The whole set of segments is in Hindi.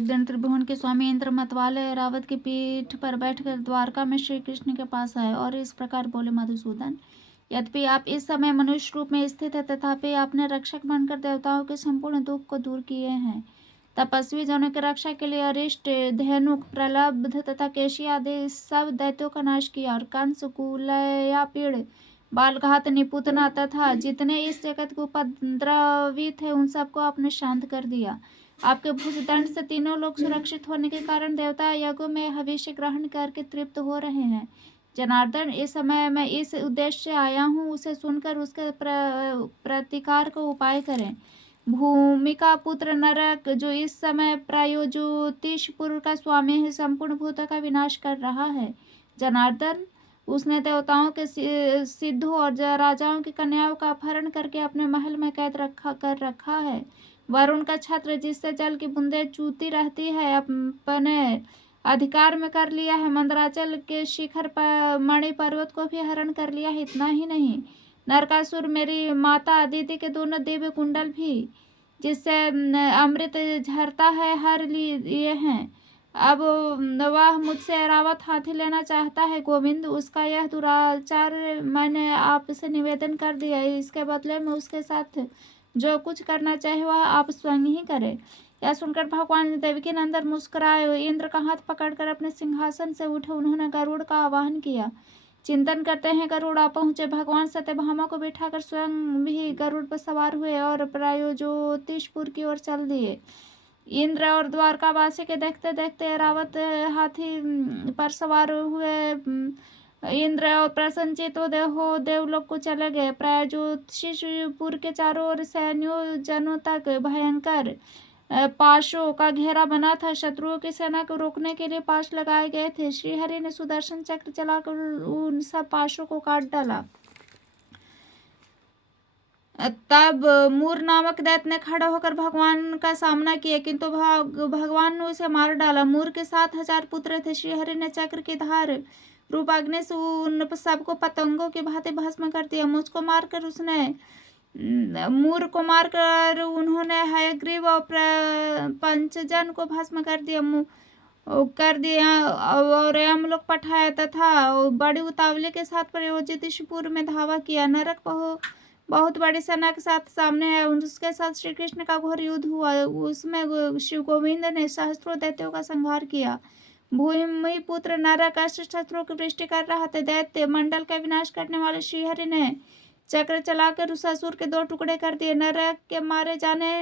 एक दिन त्रिभुवन के स्वामी इंद्र मतवाले रावत की पीठ पर बैठकर द्वारका में श्री कृष्ण के पास आए और इस प्रकार बोले, मधुसूदन, यद्यपि आप इस समय मनुष्य रूप में स्थित है, तथापि आपने रक्षक बनकर देवताओं के संपूर्ण दुख को दूर किए हैं। तपस्वी जनों की रक्षा के लिए अरिष्ट, धेनुक, प्रलब्ध तथा केशी आदि सब दैत्यों का नाश किया और कंस, कुलयापीड़, बालघात, निपुतना तथा जितने इस जगत को उपद्रवी थे उन सबको आपने शांत कर दिया। आपके भुजदंड से तीनों लोग सुरक्षित होने के कारण देवता यज्ञों में हविष्य ग्रहण करके तृप्त हो रहे हैं। जनार्दन, इस समय मैं इस उद्देश्य से आया हूँ, उसे सुनकर उसके प्रतिकार को उपाय करें। भूमिका पुत्र नरक, जो इस समय प्रायोज्योतिषपुर का स्वामी है, संपूर्ण भूतों का विनाश कर रहा है। जनार्दन, उसने देवताओं के सिद्धों और राजाओं की कन्याओं का अपहरण करके अपने महल में कैद कर रखा है। वरुण का छत्र, जिससे जल की बूंदें चूती रहती है, अपने अधिकार में कर लिया है। मंदराचल के शिखर पर मणि पर्वत को भी हरण कर लिया है। इतना ही नहीं, नरकासुर, मेरी माता अदिति के दोनों दिव्य कुंडल भी, जिससे अमृत झरता है, हर लिए हैं। अब वह मुझसे ऐरावत हाथी लेना चाहता है। गोविंद, उसका यह दुराचार मैंने आपसे निवेदन कर दिया है। इसके बदले में उसके साथ जो कुछ करना चाहे वह आप स्वयं ही करें। यह सुनकर भगवान देवकी नंदन मुस्कुराए। इंद्र का हाथ पकड़कर अपने सिंहासन से उठे। उन्होंने गरुड़ का आवाहन किया। चिंतन करते हैं गरुड़ आ पहुंचे। भगवान सत्यभामा को बिठाकर स्वयं भी गरुड़ पर सवार हुए और प्रायोज्योतिषपुर की ओर चल दिए। इंद्र और द्वारकावासी के देखते देखते ऐरावत हाथी पर सवार हुए इंद्र और प्रसन्नचित हो देवलोक को चले गए। प्रायोज्योतिषपुर के चारों ओर सैन्यों जनों तक भयंकर पाशों का घेरा बना था। शत्रुओं की सेना को रोकने के लिए पाश लगाए गए थे। श्रीहरि ने सुदर्शन चक्र चलाकर उन सब पाशों को काट डाला। तब मूर नामक दैत्य ने खड़ा होकर भगवान का सामना किया, किंतु भगवान ने उसे मार डाला। मूर के 7,000 पुत्र थे। श्रीहरि ने चक्र की धार रूप अग्नि से उन सबको पतंगों की भांति भस्म कर दिया। मूर को मारकर उन्होंने हयग्रीव और पंचजन को भस्म कर दिया और यमलोक पठाया तथा बड़ी उतावली के साथ प्रायोज्योतिषपुर में धावा किया। नरक बहुत बड़ी सेना के साथ सामने है। उसके साथ श्री कृष्ण का घोर युद्ध हुआ। उसमें शिव गोविंद ने सहस्त्रों दैत्यों का संहार किया। भूमि पुत्र नरक अस्त्र शस्त्रों की वृष्टि कर रहा था। दैत्य मंडल का विनाश करने वाले श्रीहरि ने चक्र चलाकर उस असुर के 2 टुकड़े कर दिए। नरक के मारे जाने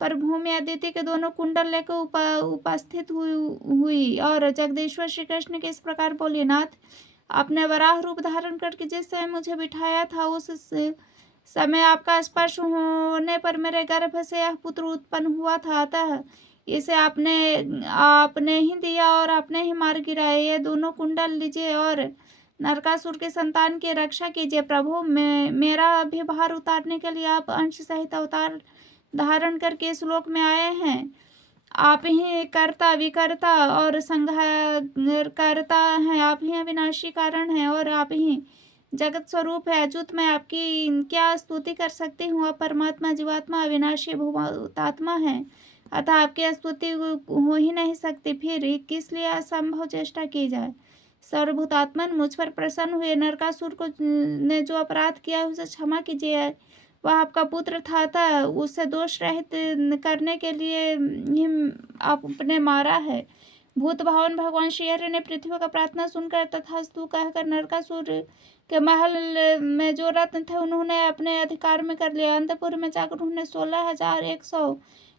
पर भूमि अदिति के दोनों कुंडल लेकर उपस्थित हुई और जगदीश्वर श्री कृष्ण के इस प्रकार बोली, नाथ, आपने वराह रूप धारण करके जिस समय मुझे बिठाया था, उस समय आपका स्पर्श होने पर मेरे गर्भ से यह पुत्र उत्पन्न हुआ था। अतः इसे आपने ही दिया और आपने ही मार गिराया। ये दोनों कुंडल लीजिए और नरकासुर के संतान की रक्षा कीजिए। प्रभु, मेरा अभी भार उतारने के लिए आप अंश सहित अवतार धारण करके इस लोक में आए हैं। आप ही कर्ता, विकर्ता और संहारकर्ता हैं। आप ही अविनाशी कारण हैं और आप ही जगत स्वरूप है। अच्युत, मैं आपकी क्या स्तुति कर सकती हूँ। आप परमात्मा, जीवात्मा, अविनाशी भूतात्मा है, अतः आपकी स्तुति हो ही नहीं सकती। फिर किस लिए असंभव चेष्टा की जाए। सर्वभूतात्मन, मुझ पर प्रसन्न हुए। नरकासुर को ने जो अपराध किया उसे क्षमा कीजिए। वह आपका पुत्र था, उसे दोष रहित करने के लिए ही आपने मारा है। भूत भवन भगवान श्रीहरि ने पृथ्वी का प्रार्थना सुनकर तथास्तु कहकर नरकासुर के महल में जो रत्न थे उन्होंने अपने अधिकार में कर लिया। अंतपुर में जाकर उन्होंने 16,100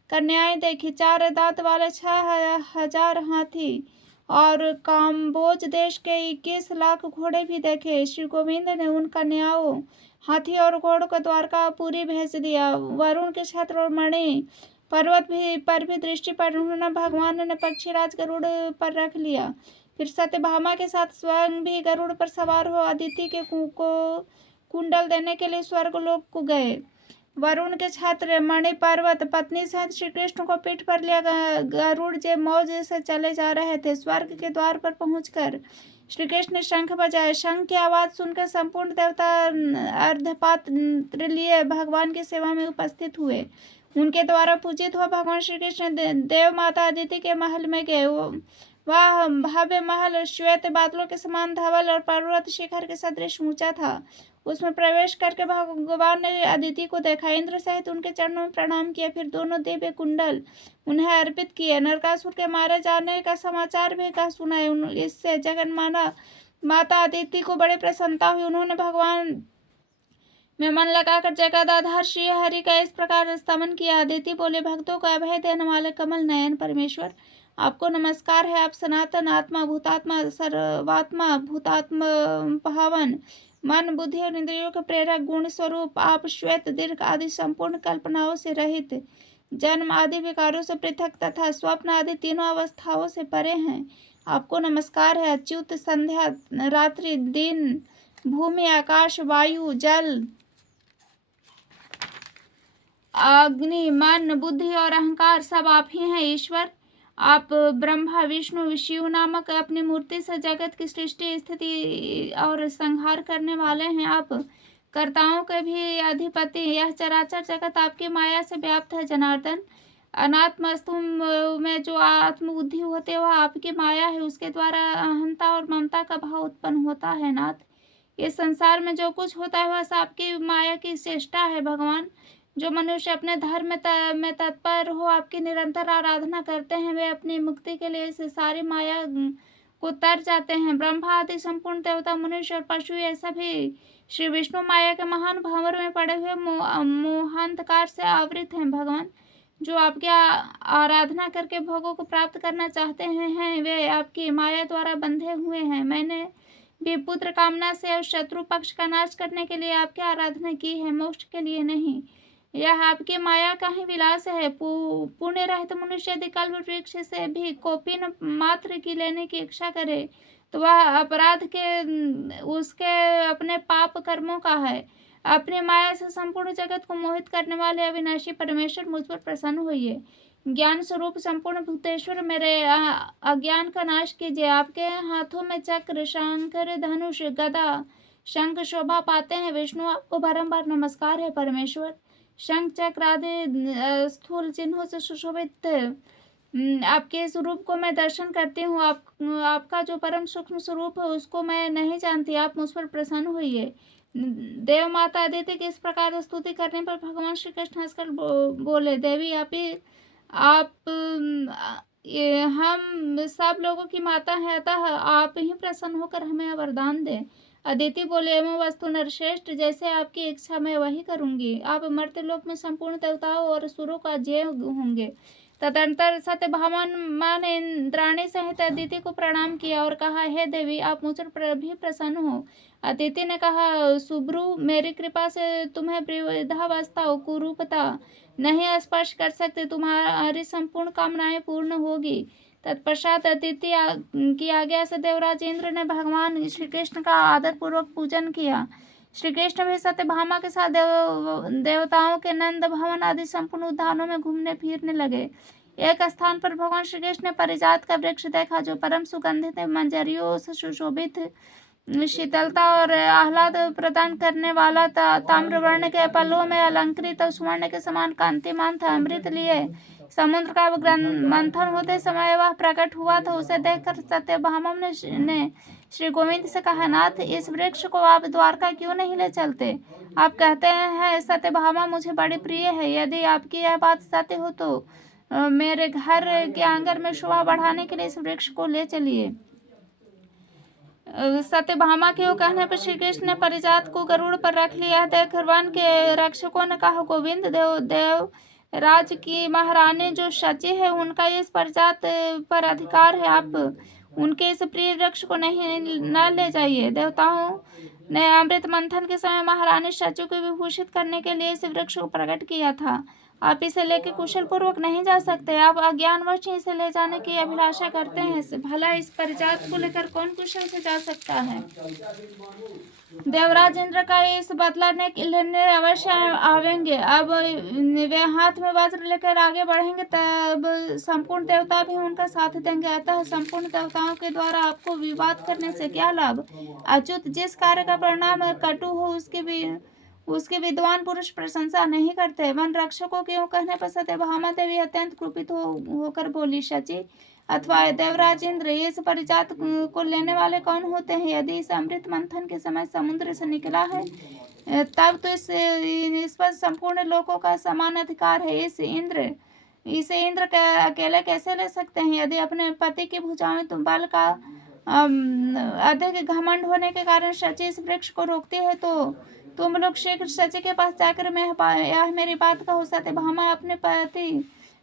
कन्याएं देखी, 4 दांत वाले 6,000 हाथी और काम्बोज देश के 21 लाख घोड़े भी देखे। श्री गोविंद ने उन कन्याओं, हाथी और घोड़ों को द्वारकापुरी भेज दिया। वरुण के छत्र और मणि पर्वत पर भी दृष्टि पर उन्होंने भगवान ने पक्षीराज गरुड़ पर रख लिया। फिर सत्यभामा के साथ स्वयं भी गरुड़ पर सवार हो अदिति के कुंडल देने के लिए स्वर्गलोक को गए। वरुण के छात्र मणि पर्वत पत्नी सहित श्री कृष्ण को पीठ पर लिया गरुड़ जे मौज से चले जा रहे थे। स्वर्ग के द्वार पर पहुंचकर श्री कृष्ण ने शंख बजाए। शंख की आवाज सुनकर संपूर्ण देवता अर्धपात्र लिए भगवान की सेवा में उपस्थित हुए। उनके द्वारा पूजित हुआ भगवान श्री कृष्ण देव माता अदिति के महल में गए। वह भव्य महल श्वेत बादलों के समान धवल और पर्वत शिखर के सदृश ऊंचा था। उसमें प्रवेश करके भगवान ने अदिति को देखा, इंद्र सहित उनके चरणों में प्रणाम किया, फिर दोनों दिव्य कुंडल उन्हें अर्पित किए। नरकासुर के मारे जाने का समाचार भी कहा सुनाए। इससे जगन्माता माता अदिति को बड़ी प्रसन्नता हुई। उन्होंने भगवान में मन लगाकर जगदाधार श्री हरि का इस प्रकार स्तमन किया। अदिति बोले, भक्तों को अभय देने वाले कमल नयन परमेश्वर, आपको नमस्कार है। आप सनातन आत्मा, भूतात्मा, सर्वात्मा, भूतात्मा पावन, मन बुद्धि और इंद्रियों के प्रेरक गुण स्वरूप, आप श्वेत दीर्घ आदि संपूर्ण कल्पनाओं से रहित, जन्म आदि विकारों से पृथक तथा स्वप्न आदि तीनों अवस्थाओं से परे हैं। आपको नमस्कार है। अच्युत, संध्या, रात्रि, दिन, भूमि, आकाश, वायु, जल, अग्नि, मन, बुद्धि और अहंकार सब आप ही हैं ईश्वर। आप ब्रह्मा, विष्णु, शिव नामक अपनी मूर्ति से जगत की सृष्टि, स्थिति और संहार करने वाले हैं। आप कर्ताओं के भी अधिपति। यह चराचर जगत आपकी माया से व्याप्त है जनार्दन। अनात्म वस्तु में जो आत्मबुद्धि होती है वह आपकी माया है। उसके द्वारा अहंता और ममता का भाव उत्पन्न होता है नाथ। इस संसार में जो कुछ होता है वह आपकी माया की चेष्टा है भगवान। जो मनुष्य अपने धर्म में तत्पर हो आपकी निरंतर आराधना करते हैं, वे अपनी मुक्ति के लिए इस सारी माया को तर जाते हैं। ब्रह्मा आदि संपूर्ण देवता, मनुष्य और पशु ये सभी श्री विष्णु माया के महान भंवर में पड़े हुए मोहांधकार से आवृत हैं भगवान। जो आपकी आराधना करके भोगों को प्राप्त करना चाहते हैं वे आपकी माया द्वारा बंधे हुए हैं। मैंने भी पुत्र कामना से और शत्रु पक्ष का नाश करने के लिए आपकी आराधना की है, मोक्ष के लिए नहीं। यह आपकी माया का ही विलास है। पुण्य रहित मनुष्य यदि कल्प वृक्ष से भी कौपीन मात्र की लेने की इच्छा करे तो वह अपराध के उसके अपने पाप कर्मों का है। अपनी माया से संपूर्ण जगत को मोहित करने वाले अविनाशी परमेश्वर, मुझ पर प्रसन्न होइए। ज्ञान स्वरूप संपूर्ण भूतेश्वर, मेरे अज्ञान का नाश कीजिए। आपके हाथों में चक्र, शंकर, धनुष, गदा, शंख शोभा पाते हैं विष्णु। आपको बारंबार नमस्कार है परमेश्वर। शंख, चक्र आदि स्थूल चिन्हों से सुशोभित आपके स्वरूप को मैं दर्शन करती हूँ। आपका जो परम सूक्ष्म स्वरूप है उसको मैं नहीं जानती। आप मुझ पर प्रसन्न हुई। देव माता अदिति की इस प्रकार स्तुति करने पर भगवान श्री कृष्ण हंसकर बोले, देवी आप हम सब लोगों की माता है, अतः आप ही प्रसन्न होकर हमें वरदान दें। अदिति बोले, एवं वस्तु नरश्रेष्ठ, जैसे आपकी इच्छा मैं वही करूंगी। आप मर्त्य लोक में संपूर्ण देवताओं और असुरों का जय होंगे। तदंतर सत्यभामा ने इंद्राणी सहित अदिति को प्रणाम किया और कहा, हे देवी, आप मुझ पर भी प्रसन्न हो। अदिति ने कहा, सुब्रु, मेरी कृपा से तुम्हें वृद्धावस्था, कुरूपता नहीं स्पर्श कर सकते। तुम्हारी संपूर्ण कामनाएं पूर्ण होगी। तत्पश्चात अदिति की आज्ञा से देवराज इंद्र ने भगवान श्री कृष्ण का आदर पूर्वक पूजन किया। श्री कृष्ण भी सत्यभामा के साथ देवताओं के नंद भवन आदि संपूर्ण उद्यानों में घूमने फिरने लगे। एक स्थान पर भगवान श्री कृष्ण ने परिजात का वृक्ष देखा जो परम सुगंधित मंजरियों से सुशोभित, शीतलता और आह्लाद प्रदान करने वाला था। ताम्रवर्ण के फलों में अलंकृत और स्वर्ण के समान कांतिमान था। अमृत लिए समुद्र का मंथन होते समय वह प्रकट हुआ था। उसे देखकर सत्यभामा ने श्री गोविंद से कहा, नाथ, इस वृक्ष को आप द्वारका क्यों नहीं ले चलते? आप कहते हैं सत्यभामा मुझे बड़ी प्रिय है। यदि आपकी यह बात सत्य हो तो मेरे घर के आंगन में शोभा बढ़ाने के लिए इस वृक्ष को ले चलिए। सत्यभामा के कहने पर श्री कृष्ण ने परिजात को गरुड़ पर रख लिया। देख वन के रक्षकों ने कहा, गोविंद, देव राज की महारानी जो शची है उनका इस परिजात पर अधिकार है। आप उनके इस प्रिय वृक्ष को नहीं न ले जाइए। देवताओं ने अमृत मंथन के समय महारानी शची को विभूषित करने के लिए इस वृक्ष को प्रकट किया था। आप इसे लेकर कुशल पूर्वक नहीं जा सकते। आप अज्ञानवश इसे ले जाने की अभिलाषा करते हैं। भला इस परिजात को लेकर कौन कुशल से जा सकता है? देवराज इंद्र का इस बदला लेने अवश्य आवेंगे। अब वे हाथ में वज्र लेकर आगे बढ़ेंगे, तब संपूर्ण देवता भी उनका साथ देंगे। अतः संपूर्ण देवताओं के द्वारा आपको विवाद करने से क्या लाभ? अच्युत, जिस कार्य का परिणाम कटु हो उसके विद्वान पुरुष प्रशंसा नहीं करते। वन रक्षकों के यूं कहने पर सत्यभामा देवी अत्यंत कुपित होकर बोली, शची अथवा देवराज इंद्र, इस परिजात को लेने वाले कौन होते हैं? यदि इस अमृत मंथन के समय समुद्र से निकला है तब तो इस पर संपूर्ण लोगों का समान अधिकार है। इसे इंद्र अकेले कैसे ले सकते हैं? यदि अपने पति की भुजाओं तुम बल का अधिक घमंड होने के कारण शची इस वृक्ष को रोकती है तो तुम लोग शीघ्र शची के पास जाकर यह मेरी बात कहो। सत्यभामा अपने पति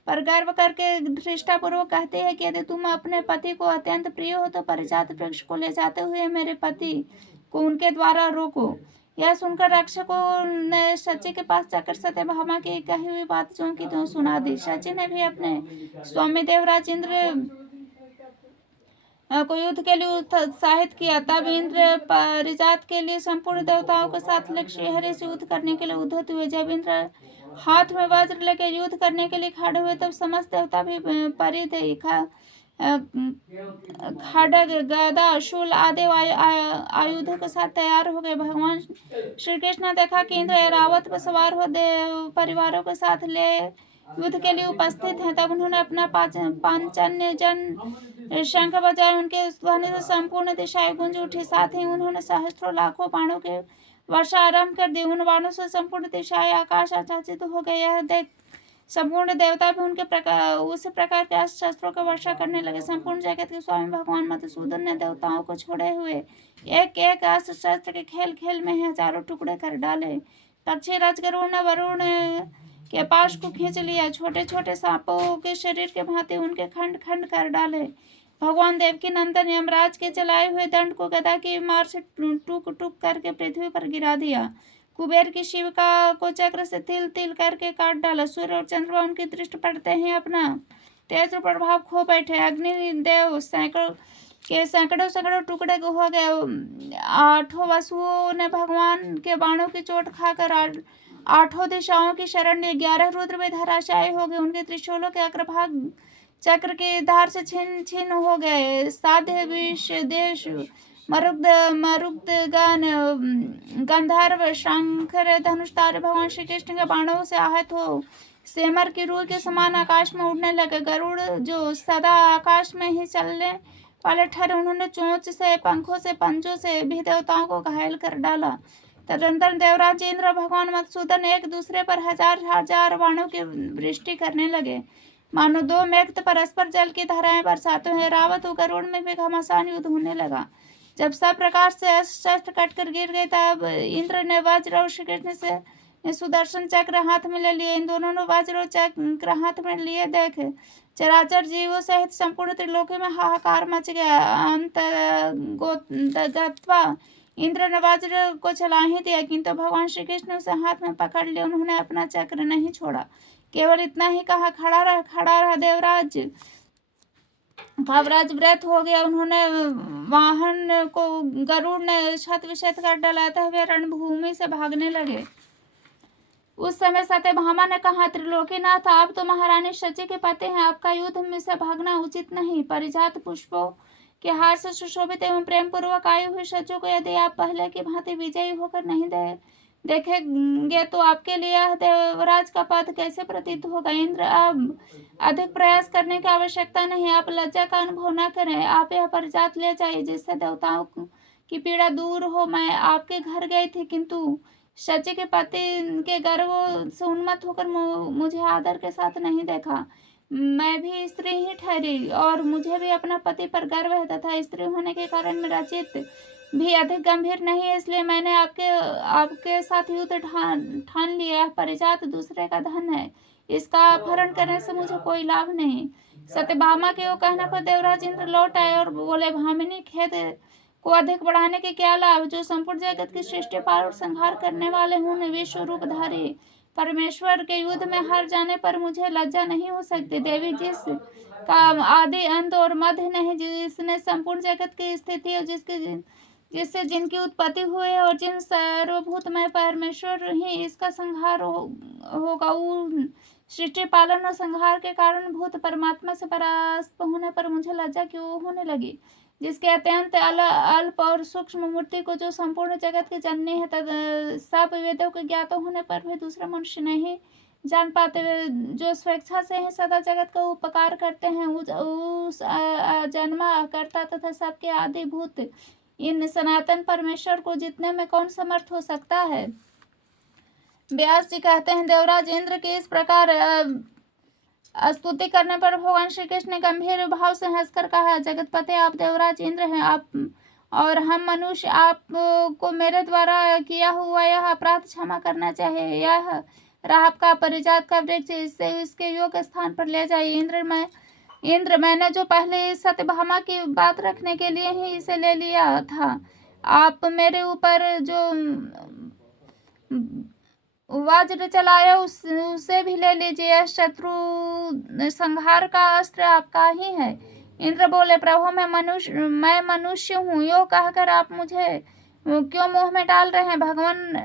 पर गर्व करके धृष्टापूर्वक कहती है कि यदि तुम अपने पति को अत्यंत प्रिय हो तो परिजात वृक्ष को ले जाते हुए मेरे पति को उनके द्वारा रोको। यह सुनकर रक्षकों ने शची के पास जाकर सत्यभामा की कही हुई बात ज्यों की त्यों सुना दी। शची ने भी अपने स्वामी देवराज इंद्र को युद्ध के लिए उत्साहित किया। तब इंद्र परिजात के लिए संपूर्ण देवताओं के साथ श्रीहरि से युद्ध करने के लिए उद्धत हुए। जब इंद्र हाथ में वज्र लेकर युद्ध करने के लिए खड़े हुए तब समस्त देवता भी परिधि खड्ग गदा शूल आदि आयुधों के साथ तैयार हो गए। भगवान श्री कृष्ण ने देखा कि इंद्र ऐरावत पर सवार हो देव परिवारों के साथ ले युद्ध के लिए उपस्थित हैं। तब उन्होंने अपना पांचजन्य जन शंख बजाए। उनके ध्वनि से संपूर्ण दिशाएं गूंज उठी। साथ ही उन्होंने सहस्त्रों लाखों बाणों के वर्षा आरंभ कर दी। उन बाणों से संपूर्ण दिशाएं आकाश आच्छादित हो गए। यह देख संपूर्ण देवता भी उसी प्रकार के अस्त्र शस्त्रों का वर्षा करने लगे। संपूर्ण जगत के स्वामी भगवान मधुसूदन ने देवताओं को छोड़े हुए एक एक अस्त्र शस्त्र के खेल खेल में हजारों टुकड़े कर डाले। पक्षी राजगरुड़ ने वरुण के पाश को खींच लिया। छोटे छोटे सांपों के शरीर के भांति उनके खंड खंड कर डाले। भगवान देवकी नंदन यमराज के चलाए हुए दंड को गदा की मार से टूक टूक करके पृथ्वी पर गिरा दिया। कुबेर की शिविका को चक्र से तिल तिल करके काट डाला। सूर्य और चंद्रमा उनकी दृष्टि पड़ते ही अपना तेज प्रभाव खो बैठे। अग्निदेव सैकड़ों सैकड़ों टुकड़े हो गए। आठों वसुओं ने भगवान के बाणों की चोट खाकर आठों दिशाओं की शरण ली। 11 रुद्र भी धराशायी हो गए। उनके त्रिशूलों के अग्रभाग चक्र की धार से छिन्न छिन्न हो गए। साध्य विष देश मरुद गंधर्व शंकर धनुषधारी भगवान श्री कृष्ण के बाणों से आहत हो सेमर की रूह के समान आकाश में उड़ने लगे। गरुड़ जो सदा आकाश में ही चलने वाले ठहरे, उन्होंने चोंच से पंखों से पंजों से भी देवताओं को घायल कर डाला। तदनंतर देवराज इंद्र भगवान मधुसूदन एक दूसरे पर हजार हजार बाणों की वृष्टि करने लगे, मानो दो मेघ परस्पर जल की धाराएं बरसाते हैं। रावत और गरुड़ में भी घमासान युद्ध होने लगा। जब सब प्रकार से शस्त्र कटकर गिर गए तब इंद्र ने वज्र और श्री कृष्ण से सुदर्शन चक्र हाथ में ले लिए। इन दोनों ने वज्र और चक्र हाथ में लिए देख चराचर जीवों सहित संपूर्ण त्रिलोकी में हाहाकार मच गया। अंत इंद्र ने वज्र को चला ही दिया, किंतु भगवान श्री कृष्ण उसे हाथ में पकड़ लिए। उन्होंने अपना चक्र नहीं छोड़ा, केवल इतना ही कहा, खड़ा रह देवराज। कावराज व्रत हो गया। उन्होंने वाहन को गरुड़ ने छत विछेद कर डालाते हुए रणभूमि से भागने लगे। उस समय सत्यभामा ने कहा, त्रिलोकीनाथ, आप तो महारानी शची के पति हैं, आपका युद्ध में से भागना उचित नहीं। परिजात पुष्पों के हार से सुशोभित एवं प्रेम पूर्वक आई हुई शची को यदि आप पहले की भांति विजयी होकर नहीं देखेंगे तो आपके लिए यह देवराज का पद कैसे प्रतीत होगा। इंद्र, अब अधिक प्रयास करने की आवश्यकता नहीं। आप लज्जा का अनुभव न करें। आप यह परिजात ले जाइए जिससे देवताओं की पीड़ा दूर हो। मैं आपके घर गई थी, किंतु शची के पति के गर्व से उन्मत्त होकर मुझे आदर के साथ नहीं देखा। मैं भी स्त्री ही ठहरी और मुझे भी अपना पति पर गर्व है, तथा स्त्री होने के कारण मेरा चित्त भी अधिक गंभीर नहीं है, इसलिए मैंने आपके साथ युद्ध ठान लिया। परिजात दूसरे का धन है, इसका अपहरण करने से मुझे कोई लाभ नहीं। सत्यभामा के वो कहने पर देवराज इंद्र लौट आए और बोले, भामिनी, खेद को अधिक बढ़ाने के क्या लाभ? जो संपूर्ण जगत की सृष्टि पार और संहार करने वाले हूँ, विश्व रूपधारी परमेश्वर के युद्ध में हार जाने पर मुझे लज्जा नहीं हो सकती। देवी, जिस का आदि अंत और मध्य नहीं, जिसने संपूर्ण जगत की स्थिति और जिससे जिनकी उत्पत्ति हुई है और जिन सर्वभूतमय परमेश्वर ही इसका संहार होगा, उन सृष्टि पालन और संहार के कारण भूत परमात्मा से परास्त होने पर मुझे लज्जा क्यों होने लगी? जिसके अत्यंत अल्प और सूक्ष्म मूर्ति को जो संपूर्ण जगत की जननी है, तद सब वेदों के ज्ञात होने पर भी दूसरा मनुष्य नहीं जान पाते, वे जो स्वेच्छा से ही सदा जगत का उपकार करते हैं, उस जन्मा करता तथा सबके आदिभूत इन सनातन परमेश्वर को जीतने में कौन समर्थ हो सकता है। व्यास जी कहते हैं, देवराज इंद्र की इस प्रकार स्तुति करने पर भगवान श्री कृष्ण ने गंभीर भाव से हंसकर कहा, जगतपते आप देवराज इंद्र हैं, आप और हम मनुष्य आपको मेरे द्वारा किया हुआ यह अपराध क्षमा करना चाहिए। यह राहब का परिजात का वृक्ष, इससे इसके योग्य स्थान पर ले जाइए। इंद्र मैंने जो पहले इस सत्यभामा की बात रखने के लिए ही इसे ले लिया था, आप मेरे ऊपर जो वज्र चलाया उसे भी ले लीजिए। शत्रु संहार का अस्त्र आपका ही है। इंद्र बोले, प्रभु मैं मनुष्य हूँ, यो कहकर आप मुझे क्यों मुंह में डाल रहे हैं। भगवान,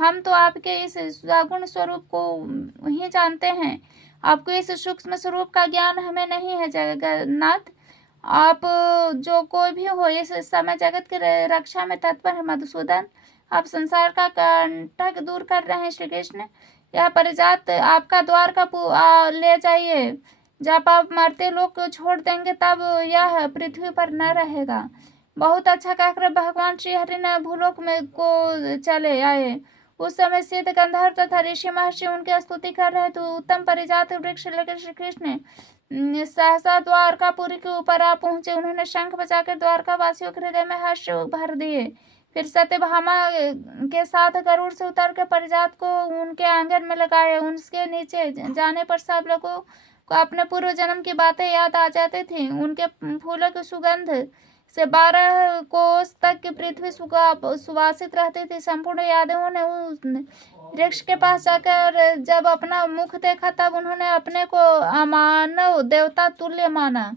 हम तो आपके इस सगुण स्वरूप को ही जानते हैं, आपको इस सूक्ष्म स्वरूप का ज्ञान हमें नहीं है। जगन्नाथ, आप जो कोई भी हो, इस समय जगत की रक्षा में तत्पर है। मधुसूदन, आप संसार का कंटक दूर कर रहे हैं। श्री कृष्ण, यह परिजात आपका द्वार का ले जाइए। जब आप मरते लोग को छोड़ देंगे तब यह पृथ्वी पर न रहेगा। बहुत अच्छा कहकर भगवान श्री हरि ने भूलोक में को चले आए। उस समय सिद्ध गंधर्व तथा ऋषि महर्षि उनकी स्तुति कर रहे, तो उत्तम परिजात वृक्ष लेकर श्री कृष्ण सहसा द्वारकापुरी के ऊपर आ पहुंचे। उन्होंने शंख बजाकर द्वारका वासियों के हृदय में हर्ष भर दिए। फिर सत्यभामा के साथ गरुड़ से उतर के परिजात को उनके आंगन में लगाए। उसके नीचे जाने पर सब लोगों को अपने पूर्व जन्म की बातें याद आ जाती थी। उनके फूलों की सुगंध से 12 कोस तक की पृथ्वी सुवासित रहती थी। संपूर्ण यादवों ने उस वृक्ष के पास जाकर जब अपना मुख देखा, तब उन्होंने अपने को अमानव देवता तुल्य माना।